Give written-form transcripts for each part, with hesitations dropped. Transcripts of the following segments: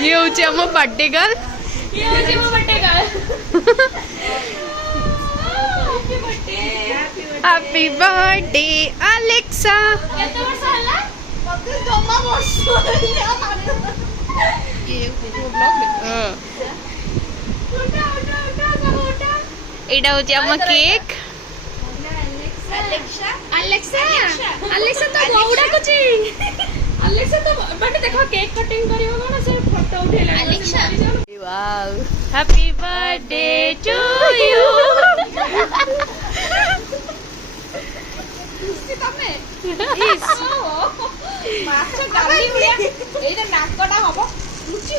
ये होची हम birthday girl happy birthday Alexa एटा होची हम केक अलेक्सा अलेक्सा अलेक्सा तो गौड़ा कुची अलेक्सा तो बट देखो केक कटिंग करियो कोन से फोटो उठेला Alexa wow happy birthday to you Khushi तमे इस माछ गाली उड़िया एटा नाकटा हबो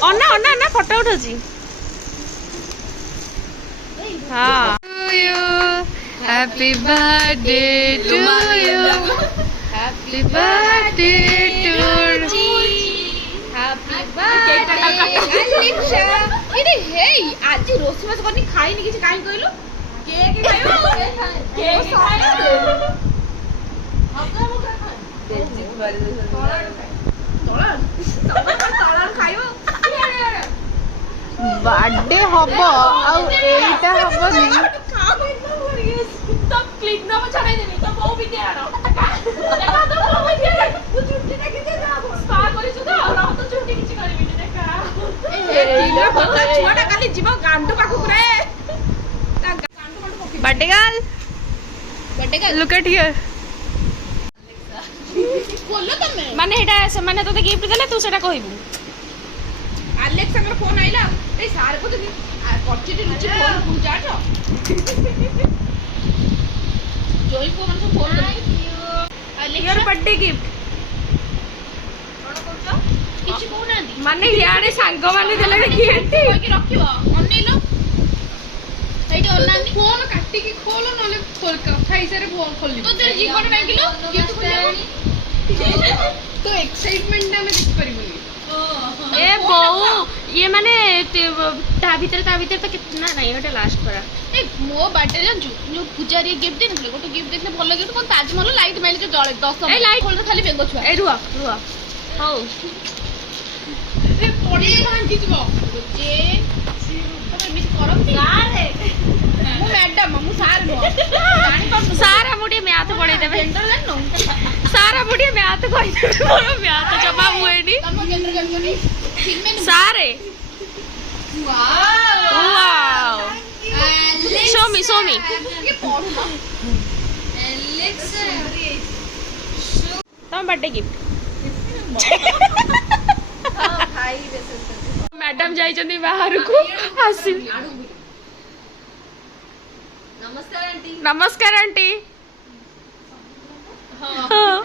अन्ना अन्ना ना फोटो उठोची हां to you happy birthday to you happy birthday to जी हैप्पी बर्थडे अलेक्सा इरे हे आज रोसमस करनी खाई नि किछ काई कहलु केक खायो केक खायो मका मका खा जित मारी तोला खायो बर्थडे हबो आ एटा हबो नि तब क्लिक ना छड़ाई देनी तो बहु भी दे आरो देखा तो बहु भी दे तू छुट्टी ना के दे स्पा करी छु तो और तो छुट्टी किछ करबी नि देखा ए दिलो बच्चा छुआटा खाली जीव गांडो पाखु रे birthday girl look at here बोलो तमे माने एटा से माने तो गिफ्ट देले तू सेटा कहबू अलेक्सा का फोन आइला ए सार को तो पछिटी रुचि फोन को जाटो जोई को मन से फोन कर योर बर्थडे गिफ्ट कोन कोचो किछ को ना दी माने यारे सांग माने देले गिफ्ट की रखियो अनेलो एटा ओनानी फोन काटी की खोलो नले खोल कथा हिसारे फोन खोली तो तेरे जीवन बैंकिलो गिफ्ट खोली तो एक्साइटमेंट ना मैं देख परिबनी ए बहु ये माने ता भीतर तो कितना नहीं ओटा लास्ट करा ए मो बर्थडे जानजु जो पूजारी गिफ्ट देनले गोटे गिफ्ट देने भलो गिफ्ट कोन ताजमहल लाइट माइल के जळे 10 ए लाइट खोल खाली बेंगो छुआ ए रुआ रुआ हो ए पड़ी भांगी जबो जे तमे मिस करम सारे मु मैडम मु सार नो जानि पर सारा मुडी मैथ पढे देबे जेंडर जानो सारा मुडी मैथ कहि देबे मोर मैथ जमा हुएनी तम जेंडर करनी सारे वाओ शो मी ये पढु ना एलेक्सा तम बर्थडे गिफ्ट हां मैडम जाई जनी बाहर को आसी नमस्कार आंटी हां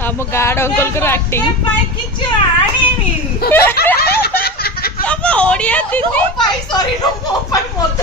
हम गार्ड अंकल को एक्टिंग पाई किछ आनीनी हम ओडिया दीदी पाई सॉरी नो पाई मत